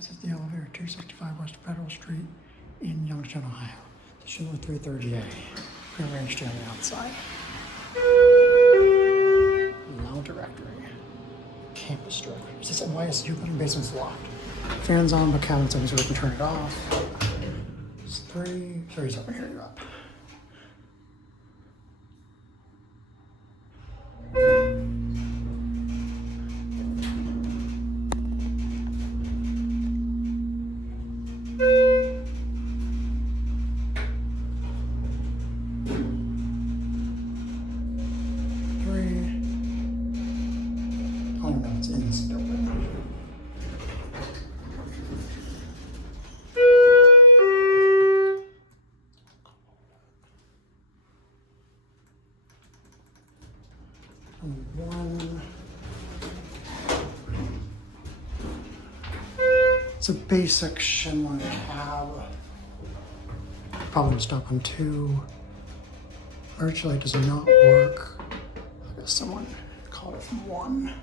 This is the elevator, 265 West Federal Street in Youngstown, Ohio. The Schindler 330A, prearranged here on the outside. Now directory. Campus directory. Is this NYSU building? Basement's locked. Fans on, but cabin's open so we can turn it off. It's 3. Sorry, he's up here. You're up. I don't know, it's in this building. And 1. It's a basic Schindler cab. Probably gonna stop on 2. Arch light does not work. I guess someone called it from 1.